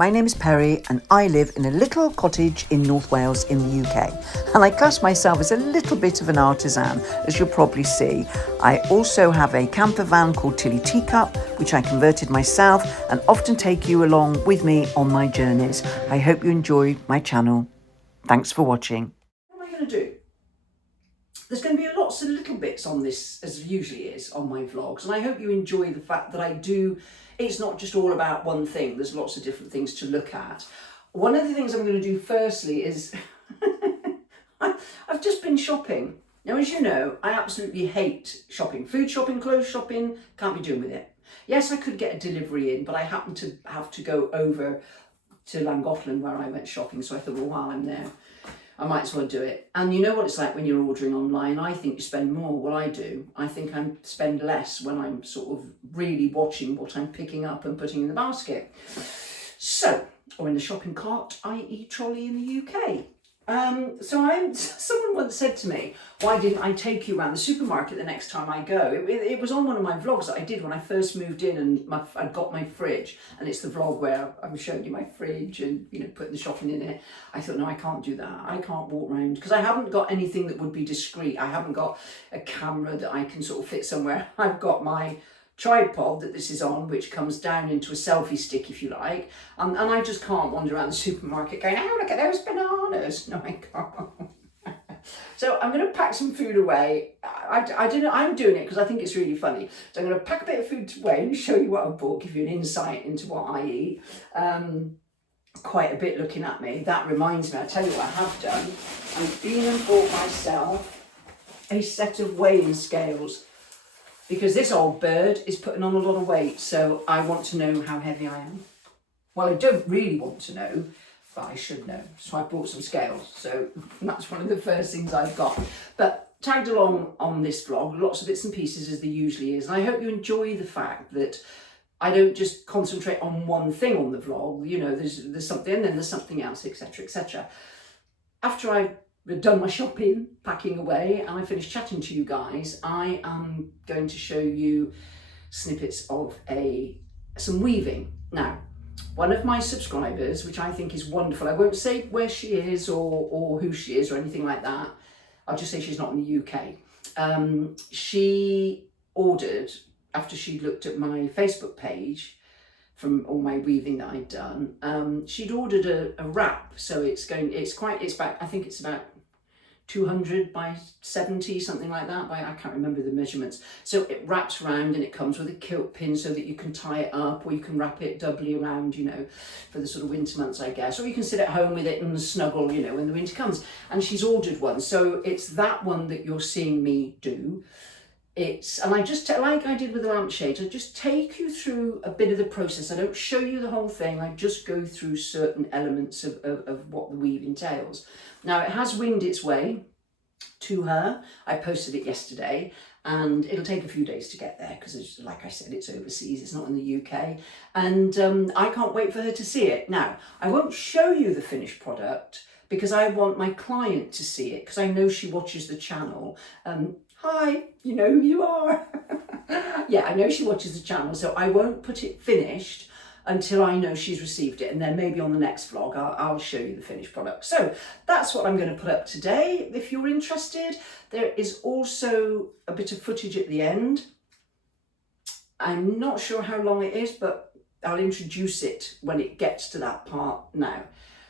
my name is Perry and I live in a little cottage in North Wales in the UK. And I class myself as a little bit of an artisan, as you'll probably see. I also have a camper van called Tilly Teacup, which I converted myself and often take you along with me on my journeys. I hope you enjoy my channel. Thanks for watching. What am I going to do? There's going to be lots of little bits on this, as usually is on my vlogs, and I hope you enjoy the fact that it's not just all about one thing. There's lots of different things to look at. One of the things I'm going to do firstly is I've just been shopping. Now, as you know, I absolutely hate shopping. Food shopping, clothes shopping, can't be doing with it. Yes, I could get a delivery in, but I happen to have to go over to Llangollen where I went shopping, so I thought, well, while I'm there, I might as well do it. And you know what it's like when you're ordering online. I think you spend more. Well, I do. I think I spend less when I'm sort of really watching what I'm picking up and putting in the basket. So, or in the shopping cart, i.e. trolley in the UK. Someone once said to me, why didn't I take you around the supermarket the next time I go? It was on one of my vlogs that I did when I first moved in and I got my fridge, and it's the vlog where I'm showing you my fridge and, you know, putting the shopping in it. I thought, no, I can't do that. I can't walk around because I haven't got anything that would be discreet. I haven't got a camera that I can sort of fit somewhere. I've got my tripod that this is on, which comes down into a selfie stick, if you like, and I just can't wander around the supermarket going, oh, look at those bananas. No, I can't. So I'm going to pack some food away. I don't know, I'm doing it because I think it's really funny. So I'm going to pack a bit of food away and show you what I bought, give you an insight into what I eat. Quite a bit looking at me. That reminds me, I'll tell you what I have done. I've been and bought myself a set of weighing scales, because this old bird is putting on a lot of weight, so I want to know how heavy I am. Well, I don't really want to know, but I should know. So I bought some scales, so that's one of the first things I've got. But tagged along on this vlog, lots of bits and pieces as there usually is, and I hope you enjoy the fact that I don't just concentrate on one thing on the vlog. You know, there's something and then there's something else, etc., etc. After I've done my shopping, packing away, and I finished chatting to you guys, I am going to show you snippets of some weaving. Now, one of my subscribers, which I think is wonderful, I won't say where she is or who she is or anything like that, I'll just say she's not in the UK. She ordered, after she looked at my Facebook page from all my weaving that I'd done, she'd ordered a wrap, so it's about, I think it's about 200 by 70, something like that. I can't remember the measurements. So it wraps around and it comes with a kilt pin so that you can tie it up, or you can wrap it doubly around, you know, for the sort of winter months, I guess. Or you can sit at home with it and snuggle, you know, when the winter comes. And she's ordered one. So it's that one that you're seeing me do. And I just, like I did with the lampshades, I just take you through a bit of the process. I don't show you the whole thing. I just go through certain elements of what the weave entails. Now, it has winged its way to her. I posted it yesterday, and it'll take a few days to get there because, like I said, it's overseas. It's not in the UK. And I can't wait for her to see it. Now, I won't show you the finished product because I want my client to see it, because I know she watches the channel. Hi, you know who you are. Yeah, I know she watches the channel, so I won't put it finished until I know she's received it, and then maybe on the next vlog I'll show you the finished product. So that's what I'm going to put up today. If you're interested, there is also a bit of footage at the end. I'm not sure how long it is, but I'll introduce it when it gets to that part. Now,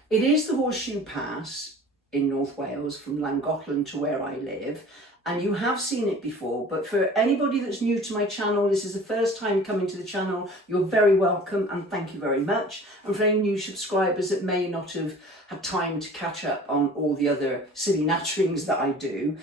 it is the Horseshoe Pass in North Wales from Llangollen to where I live. And you have seen it before, but for anybody that's new to my channel, this is the first time coming to the channel, you're very welcome and thank you very much. And for any new subscribers that may not have had time to catch up on all the other silly natterings that I do,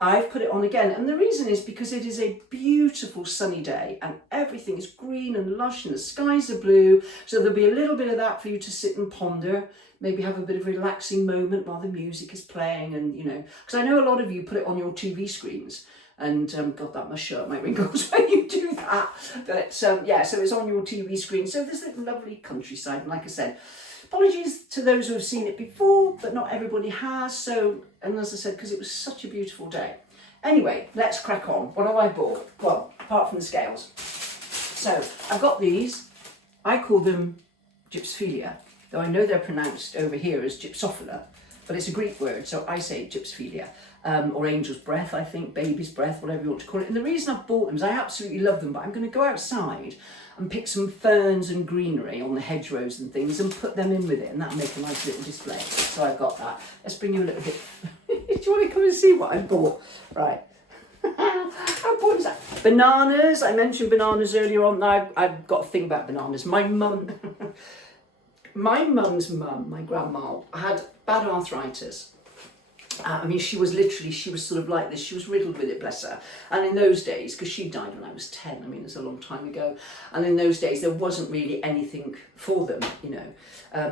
I've put it on again. And the reason is because it is a beautiful sunny day and everything is green and lush and the skies are blue. So there'll be a little bit of that for you to sit and ponder, maybe have a bit of a relaxing moment while the music is playing. And, you know, because I know a lot of you put it on your TV screens, and God, that must show up my wrinkles when you do that. But yeah, so it's on your TV screen. So there's a lovely countryside. And like I said, apologies to those who have seen it before, but not everybody has. So, and as I said, because it was such a beautiful day. Anyway, let's crack on. What have I bought? Well, apart from the scales. So I've got these. I call them gypsophilia. though I know they're pronounced over here as gypsophila, but it's a Greek word, so I say gypsophilia, or angel's breath, I think, baby's breath, whatever you want to call it. And the reason I've bought them is I absolutely love them, but I'm going to go outside and pick some ferns and greenery on the hedgerows and things and put them in with it, and that'll make a nice little display. So I've got that. Let's bring you a little bit. Do you want to come and see what I bought? Right. How bought that? Bananas. I mentioned bananas earlier on. Now I've got to think about bananas. My mum's mum, my grandma, had bad arthritis. I mean, she was sort of like this. She was riddled with it, bless her. And in those days, because she died when I was 10, I mean, it's a long time ago. And in those days, there wasn't really anything for them, you know.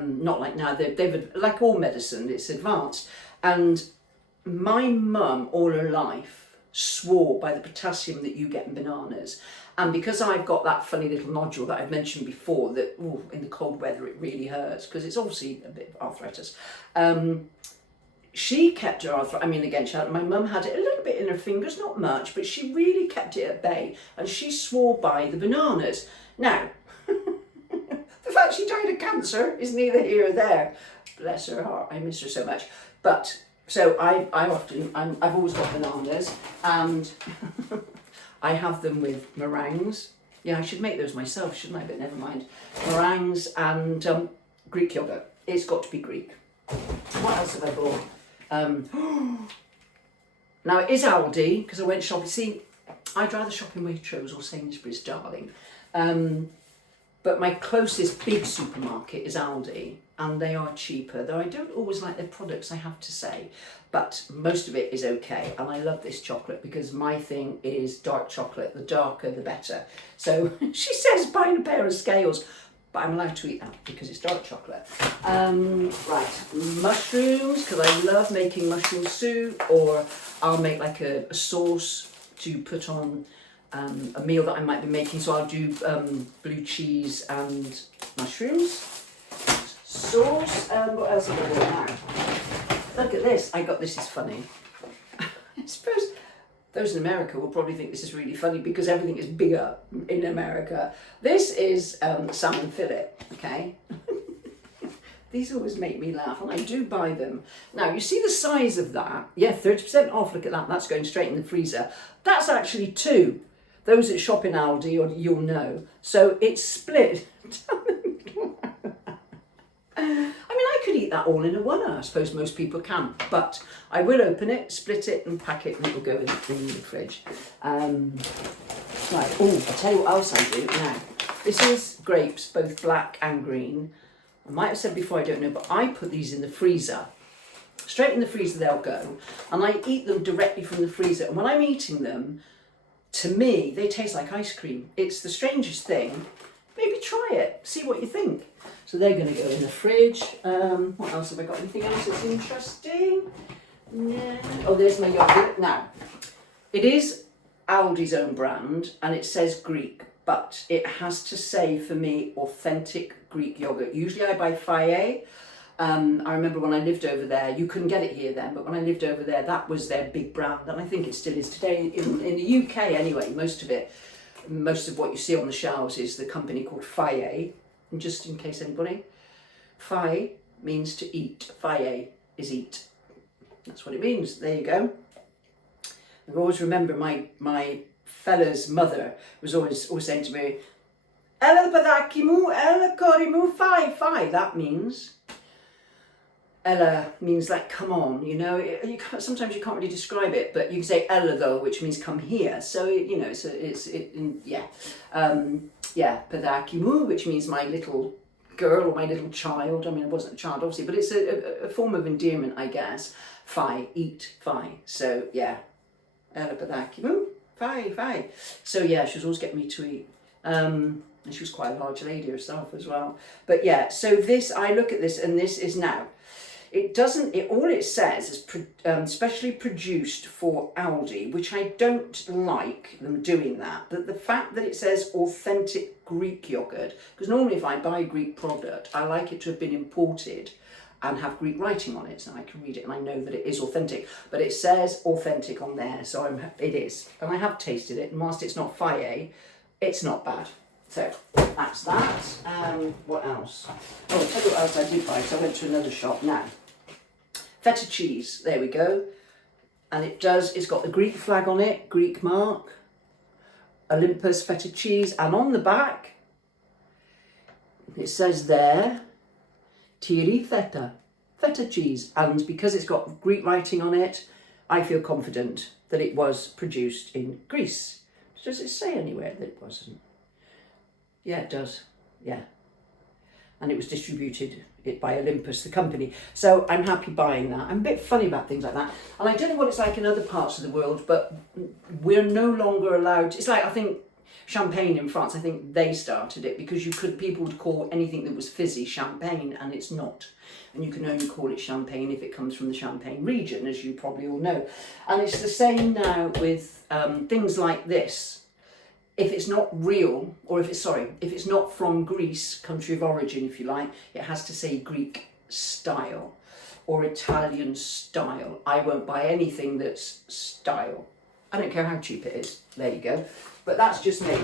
Not like now. They've like all medicine, it's advanced. And my mum, all her life, swore by the potassium that you get in bananas. And because I've got that funny little nodule that I've mentioned before, that in the cold weather it really hurts, because it's obviously a bit of arthritis. She kept her arthritis. I mean, again, my mum had it a little bit in her fingers, not much, but she really kept it at bay, and she swore by the bananas. Now, the fact she died of cancer is neither here or there. Bless her heart, I miss her so much. But so I've always got bananas, and I have them with meringues. Yeah, I should make those myself, shouldn't I? But never mind. Meringues and Greek yogurt. It's got to be Greek. What else have I bought? Now it is Aldi, because I went shopping. See, I'd rather shop in Waitrose or Sainsbury's, darling. But my closest big supermarket is Aldi, and they are cheaper, though I don't always like their products, I have to say. But most of it is okay, and I love this chocolate because my thing is dark chocolate. The darker, the better. So she says buying a pair of scales, but I'm allowed to eat that because it's dark chocolate. Right, mushrooms, because I love making mushroom soup, or I'll make like a sauce to put on a meal that I might be making. So I'll do blue cheese and mushrooms. Sauce, what else have I got now? Look at this, this is funny. I suppose those in America will probably think this is really funny because everything is bigger in America. This is salmon fillet, okay? These always make me laugh, and I do buy them. Now, you see the size of that? Yeah, 30% off, look at that. That's going straight in the freezer. That's actually 2. Those that shop in Aldi, or you'll know. So it's split. I mean, I could eat that all in a one. I suppose most people can, but I will open it, split it, and pack it, and it will go in the fridge. Right. Oh, I'll tell you what else I do now. This is grapes, both black and green. I might have said before, I don't know, but I put these in the freezer. Straight in the freezer they'll go, and I eat them directly from the freezer. And when I'm eating them, to me, they taste like ice cream. It's the strangest thing. Maybe try it, see what you think. So they're going to go in the fridge. What else have I got? Anything else that's interesting? No. Oh, there's my yogurt. Now, it is Aldi's own brand, and it says Greek, but it has to say, for me, authentic Greek yogurt. Usually I buy Faye. I remember when I lived over there, you couldn't get it here then, but when I lived over there, that was their big brand, and I think it still is today. In the UK anyway, most of what you see on the shelves is the company called Faye. And just in case anybody, Faye means to eat. Faye is eat. That's what it means. There you go. I always remember my fella's mother was always saying to me, Ella padakimu, Ella korimu, Faye. That means, Ella means like come on, you know. Sometimes you can't really describe it, but you can say Ella though, which means come here. So padakimu, which means my little girl or my little child. I mean, I wasn't a child obviously, but it's a form of endearment, I guess. Faye, eat, Faye. So yeah, Ella padakimu, Faye. So yeah, she was always getting me to eat. And she was quite a large lady herself as well. But yeah, so this, I look at this, and this is now. All it says is specially produced for Aldi, which I don't like them doing that. But the fact that it says authentic Greek yogurt, because normally if I buy a Greek product, I like it to have been imported and have Greek writing on it, so I can read it and I know that it is authentic. But it says authentic on there, so it is. And I have tasted it, and whilst it's not Faye, it's not bad. So that's that. What else? Oh, I'll tell you what else I did buy. So I went to another shop now. Feta cheese, there we go. And it's got the Greek flag on it, Greek mark, Olympus feta cheese, and on the back, it says there, Tiri feta, feta cheese. And because it's got Greek writing on it, I feel confident that it was produced in Greece. Does it say anywhere that it wasn't? Yeah, it does, yeah. And it was distributed by Olympus, the company. So I'm happy buying that. I'm a bit funny about things like that. And I don't know what it's like in other parts of the world, but we're no longer allowed, it's like, I think, champagne in France, I think they started it because people would call anything that was fizzy champagne, and it's not. And you can only call it champagne if it comes from the Champagne region, as you probably all know. And it's the same now with things like this. If it's not real, or if it's not from Greece, country of origin, if you like, it has to say Greek style or Italian style. I won't buy anything that's style. I don't care how cheap it is. There you go. But that's just me.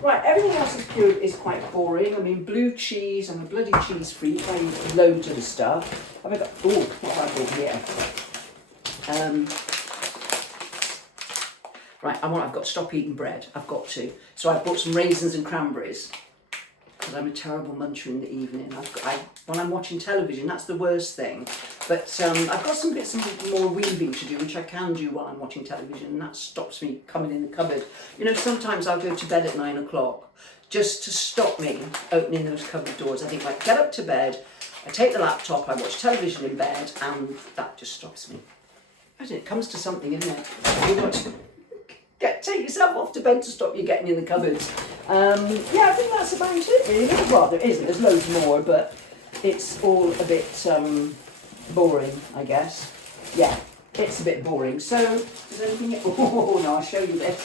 Right, everything else is quite boring. I mean, blue cheese, I'm a bloody cheese freak. I eat loads of the stuff. Have I got, oh, what have I bought here? Right, I've got to stop eating bread. I've got to. So I bought some raisins and cranberries because I'm a terrible muncher in the evening. When I'm watching television, that's the worst thing. But I've got some bits more weaving to do, which I can do while I'm watching television, and that stops me coming in the cupboard. You know, sometimes I'll go to bed at 9 o'clock just to stop me opening those cupboard doors. I think, like, get up to bed, I take the laptop, I watch television in bed, and that just stops me. I don't know, it comes to something, isn't it? You got to take yourself off to bed to stop you getting in the cupboards. Yeah, I think that's about it, really. Well, there isn't. There's loads more, but it's all a bit boring, I guess. Yeah, it's a bit boring. So, is there anything? Oh, no, I'll show you this.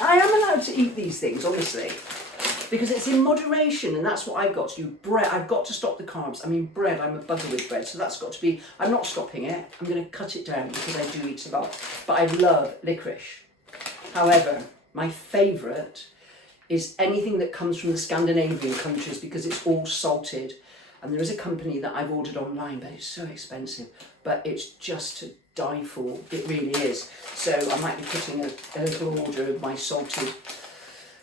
I am allowed to eat these things, honestly, because it's in moderation, and that's what I've got to do. Bread, I've got to stop the carbs. I mean, bread, I'm a bugger with bread, so that's got to be, I'm not stopping it. I'm going to cut it down because I do eat a lot. But I love licorice. However, my favourite is anything that comes from the Scandinavian countries because it's all salted. And there is a company that I've ordered online, but it's so expensive. But it's just to die for. It really is. So I might be putting a little order of my salted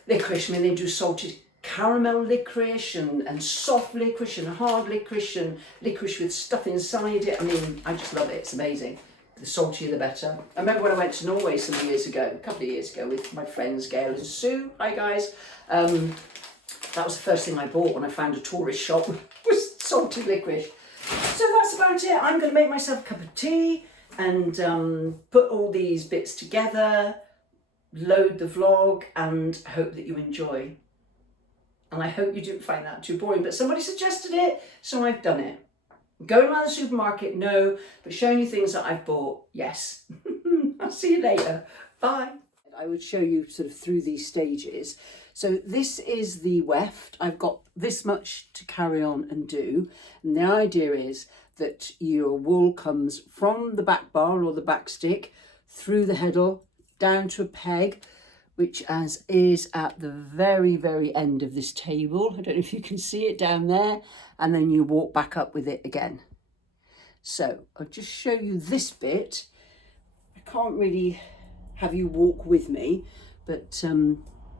licorice. I mean, they do salted caramel licorice and soft licorice and hard licorice and licorice with stuff inside it. I mean, I just love it. It's amazing. The saltier the better. I remember when I went to Norway a couple of years ago with my friends Gail and Sue. Hi guys. That was the first thing I bought when I found a tourist shop was salted licorice. So that's about it. I'm going to make myself a cup of tea and put all these bits together, load the vlog, and hope that you enjoy. And I hope you didn't find that too boring, but somebody suggested it, so I've done it. Going around the supermarket, no, but showing you things that I've bought, yes. I'll see you later. Bye. I would show you sort of through these stages. So this is the weft. I've got this much to carry on and do. And the idea is that your wool comes from the back bar or the back stick through the heddle down to a peg, which is at the very, very end of this table. I don't know if you can see it down there. And then you walk back up with it again. So I'll just show you this bit. I can't really have you walk with me, but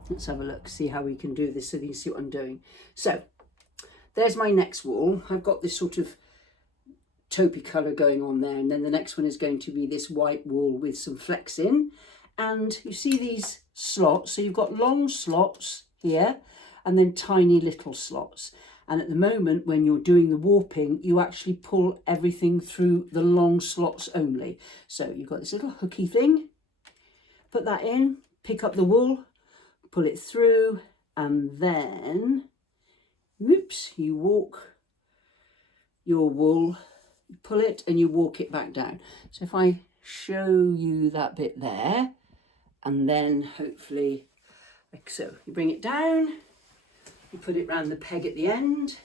let's have a look, see how we can do this so you can see what I'm doing. So there's my next wool. I've got this sort of taupey colour going on there, and then the next one is going to be this white wool with some flecks in. And you see these slots, so you've got long slots here and then tiny little slots. And at the moment, when you're doing the warping, you actually pull everything through the long slots only. So you've got this little hooky thing, put that in, pick up the wool, pull it through, and then, whoops, you walk your wool, you pull it and you walk it back down. So if I show you that bit there, and then hopefully, like so, you bring it down, you put it round the peg at the end,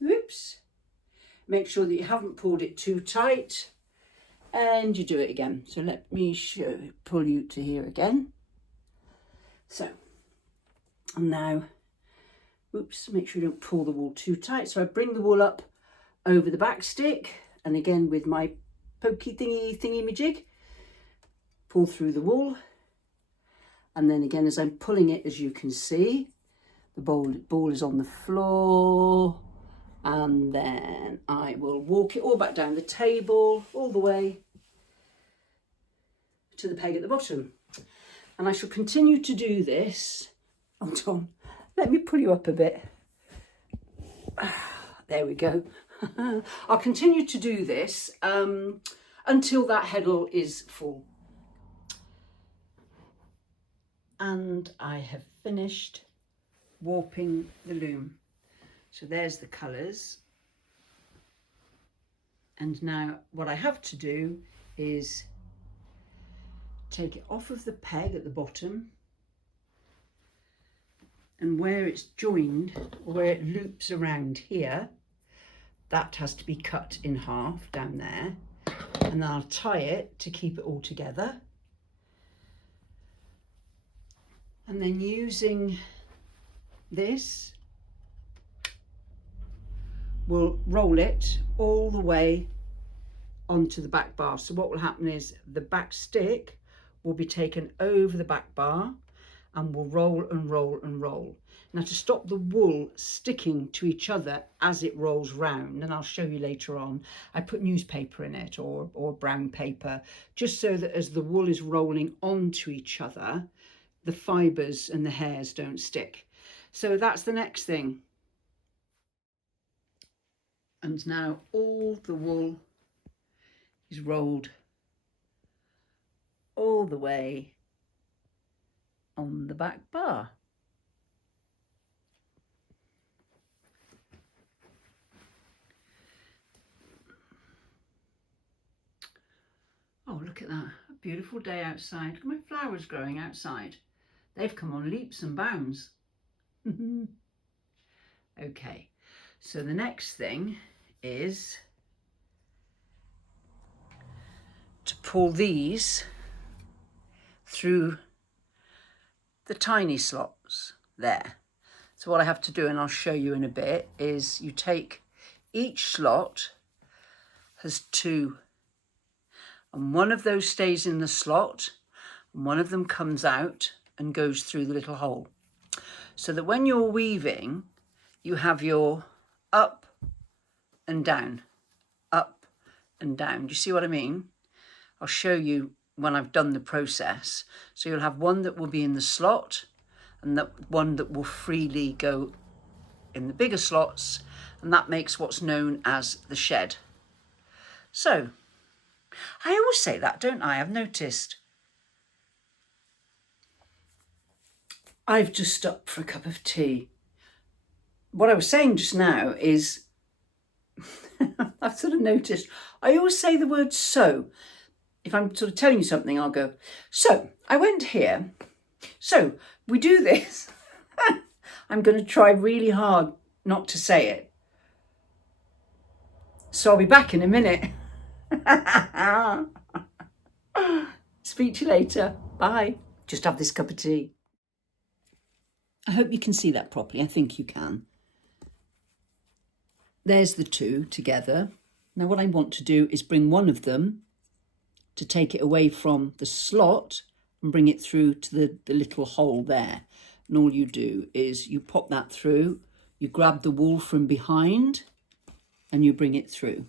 whoops, make sure that you haven't pulled it too tight, and you do it again. So let me pull you to here again. So And now, oops, make sure you don't pull the wool too tight. So I bring the wool up over the back stick, and again with my pokey thingy-majig, pull through the wool. And then again, as I'm pulling it, as you can see, the ball is on the floor. And then I will walk it all back down the table, all the way to the peg at the bottom. And I shall continue to do this. Hold on, let me pull you up a bit. There we go. I'll continue to do this until that heddle is full. And I have finished warping the loom. So there's the colours. And now what I have to do is take it off of the peg at the bottom, and where it's joined, or where it loops around here, that has to be cut in half down there, and I'll tie it to keep it all together. And then using this, we'll roll it all the way onto the back bar. So what will happen is the back stick will be taken over the back bar and will roll and roll and roll. Now, to stop the wool sticking to each other as it rolls round, and I'll show you later on, I put newspaper in it or brown paper, just so that as the wool is rolling onto each other, the fibres and the hairs don't stick. So that's the next thing. And now all the wool is rolled all the way on the back bar. Oh, look at that. A beautiful day outside. Look at my flowers growing outside. They've come on leaps and bounds. Okay, so the next thing is to pull these through the tiny slots there. So what I have to do, and I'll show you in a bit, is you take each slot has two, and one of those stays in the slot and one of them comes out and goes through the little hole, so that when you're weaving you have your up and down, up and down. Do you see what I mean? I'll show you when I've done the process. So you'll have one that will be in the slot and that one that will freely go in the bigger slots, and that makes what's known as the shed. So I always say that, don't I? I've noticed. I've just stopped for a cup of tea. What I was saying just now is I've sort of noticed I always say the word so. If I'm sort of telling you something, I'll go, so I went here, so we do this. I'm going to try really hard not to say it. So I'll be back in a minute. Speak to you later. Bye. Just have this cup of tea. I hope you can see that properly. I think you can. There's the two together. Now what I want to do is bring one of them to take it away from the slot and bring it through to the little hole there. And all you do is you pop that through, you grab the wool from behind and you bring it through.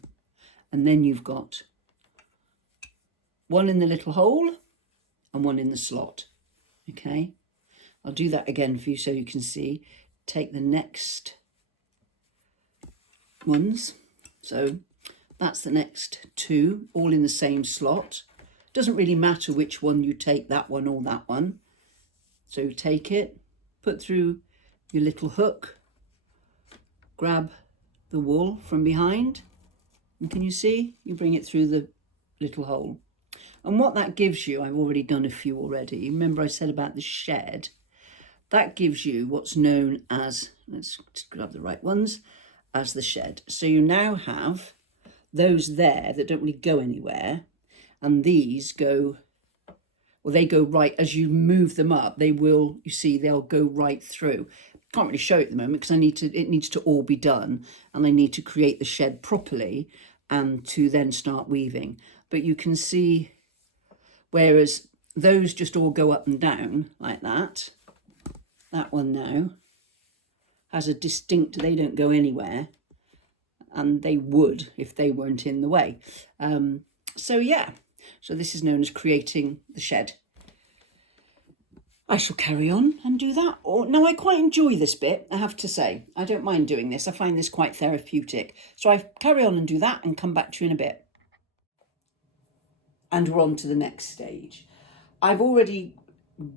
And then you've got one in the little hole and one in the slot. Okay, I'll do that again for you so you can see. Take the next ones. So that's the next two, all in the same slot. Doesn't really matter which one you take, that one or that one. So take it, put through your little hook, grab the wool from behind, and can you see? You bring it through the little hole. And what that gives you, I've already done a few already. Remember I said about the shed? That gives you what's known as, let's grab the right ones, as the shed. So you now have those there that don't really go anywhere, and these go or they go right, as you move them up, they will, you see, they'll go right through. Can't really show it at the moment because it needs to all be done, and I need to create the shed properly and to then start weaving. But you can see, whereas those just all go up and down like that, that one now has a distinct, they don't go anywhere, and they would if they weren't in the way. So yeah, so this is known as creating the shed. I shall carry on and do that. Now, I quite enjoy this bit, I have to say. I don't mind doing this. I find this quite therapeutic. So I carry on and do that and come back to you in a bit. And we're on to the next stage. I've already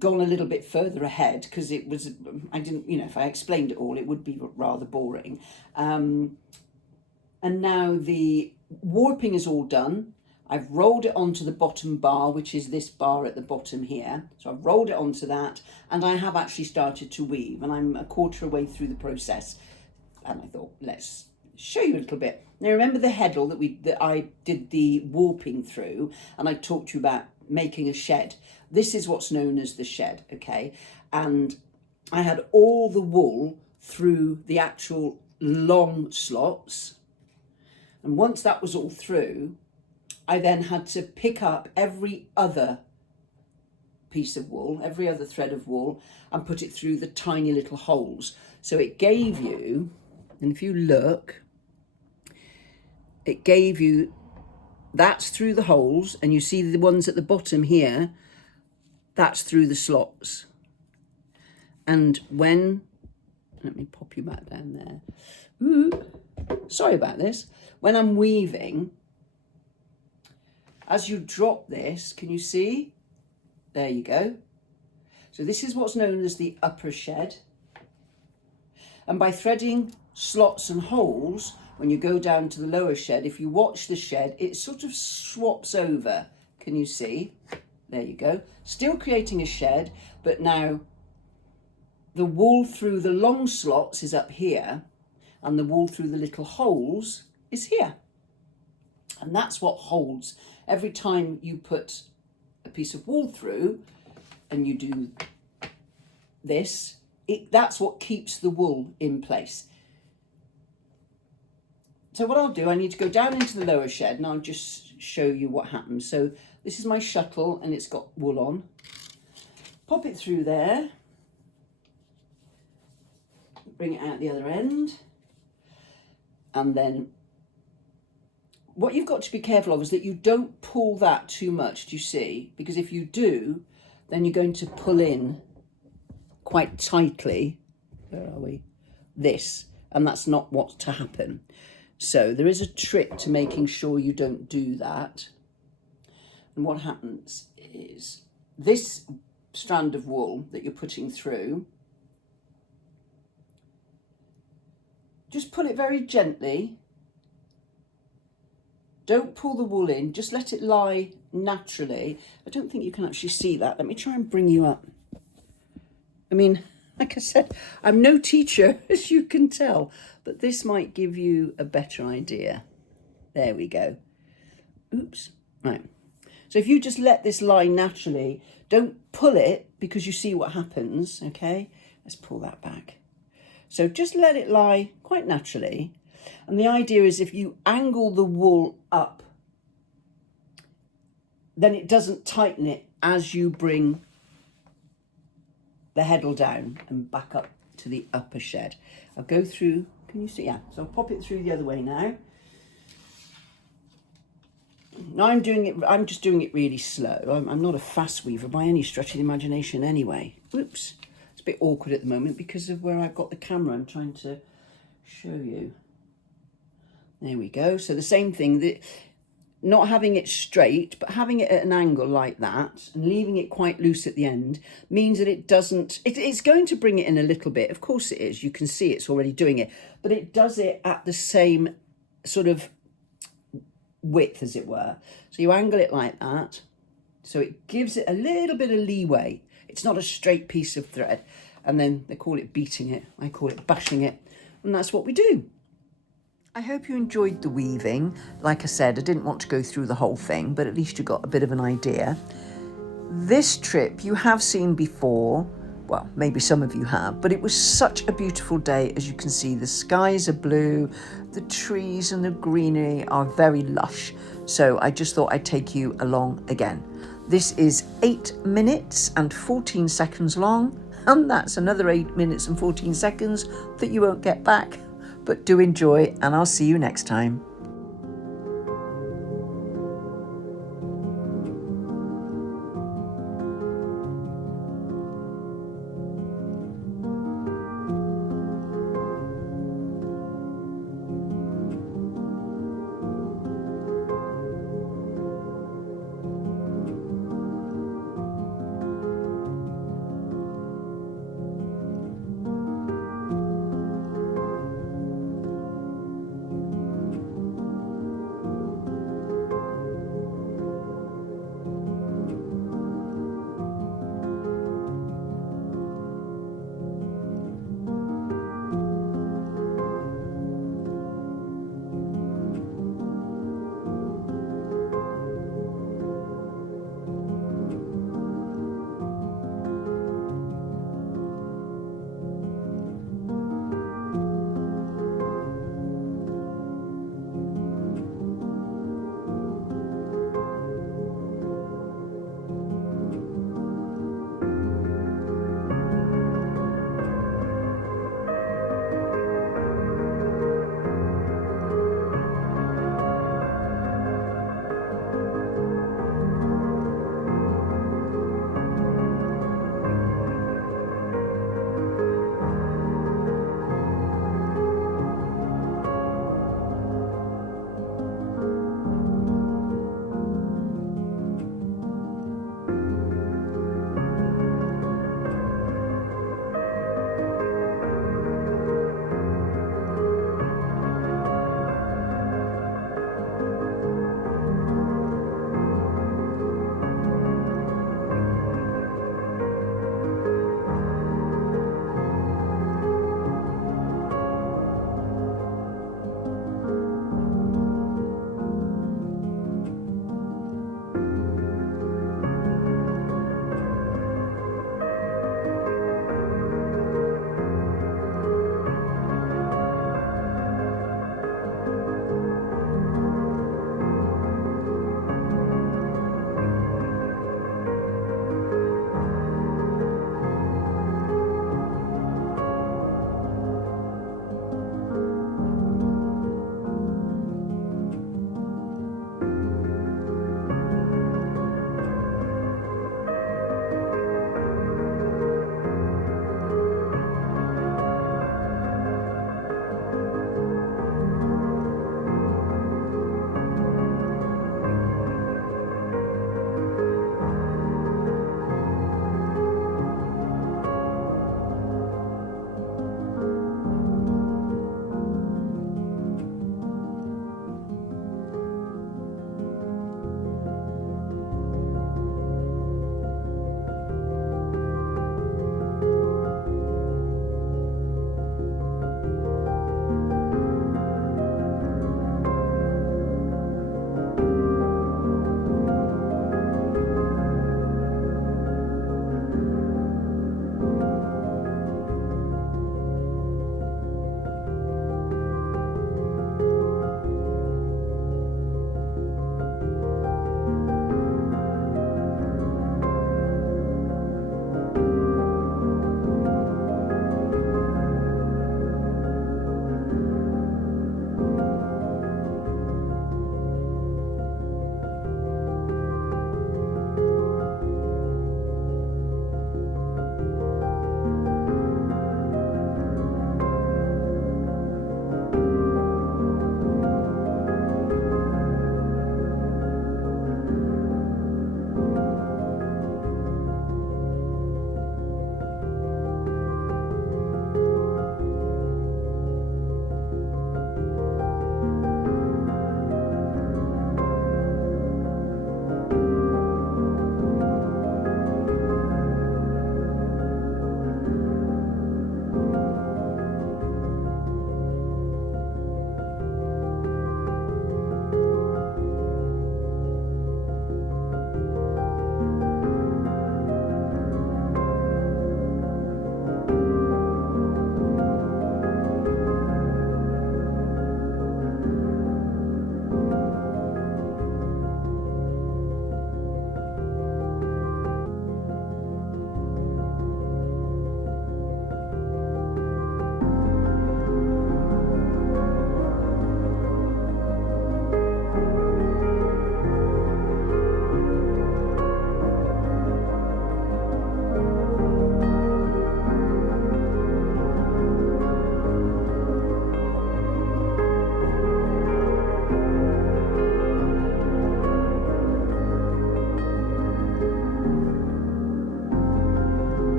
gone a little bit further ahead because it was, I didn't, you know, if I explained it all, it would be rather boring. And now the warping is all done. I've rolled it onto the bottom bar, which is this bar at the bottom here. So I've rolled it onto that, and I have actually started to weave, and I'm a quarter way through the process. And I thought, let's show you a little bit. Now, remember the heddle that I did the warping through, and I talked to you about making a shed. This is what's known as the shed, okay? And I had all the wool through the actual long slots. And once that was all through, I then had to pick up every other piece of wool, every other thread of wool, and put it through the tiny little holes. So it gave you, and if you look, it gave you, that's through the holes, and you see the ones at the bottom here, that's through the slots. And when, let me pop you back down there. Ooh, sorry about this. When I'm weaving, as you drop this, can you see? There you go. So this is what's known as the upper shed. And by threading slots and holes, when you go down to the lower shed, if you watch the shed, it sort of swaps over. Can you see? There you go. Still creating a shed, but now the wool through the long slots is up here, and the wool through the little holes is here. And that's what holds. Every time you put a piece of wool through and you do this, that's what keeps the wool in place. So what I'll do, I need to go down into the lower shed and I'll just show you what happens. So this is my shuttle and it's got wool on. Pop it through there. Bring it out the other end. And then what you've got to be careful of is that you don't pull that too much, do you see? Because if you do, then you're going to pull in quite tightly, where are we? This, and that's not what's to happen. So there is a trick to making sure you don't do that. And what happens is this strand of wool that you're putting through, just pull it very gently. Don't pull the wool in, just let it lie naturally. I don't think you can actually see that. Let me try and bring you up. I mean, like I said, I'm no teacher, as you can tell, but this might give you a better idea. There we go. Oops. Right. So if you just let this lie naturally, don't pull it because you see what happens, okay? Let's pull that back. So just let it lie quite naturally. And the idea is if you angle the wool up, then it doesn't tighten it as you bring the heddle down and back up to the upper shed. I'll go through, can you see? Yeah, so I'll pop it through the other way now. Now I'm just doing it really slow. I'm not a fast weaver by any stretch of the imagination anyway. Oops, it's a bit awkward at the moment because of where I've got the camera. I'm trying to show you. There we go. So the same thing, that not having it straight, but having it at an angle like that and leaving it quite loose at the end means that it doesn't, it's going to bring it in a little bit. Of course it is. You can see it's already doing it, but it does it at the same sort of width, as it were. So you angle it like that. So it gives it a little bit of leeway. It's not a straight piece of thread. And then they call it beating it. I call it bashing it. And that's what we do. I hope you enjoyed the weaving. Like I said, I didn't want to go through the whole thing, but at least you got a bit of an idea. This trip you have seen before. Well, maybe some of you have, but it was such a beautiful day. As you can see, the skies are blue, the trees and the greenery are very lush. So I just thought I'd take you along again. This is 8 minutes and 14 seconds long, and that's another 8 minutes and 14 seconds that you won't get back. But do enjoy, and I'll see you next time.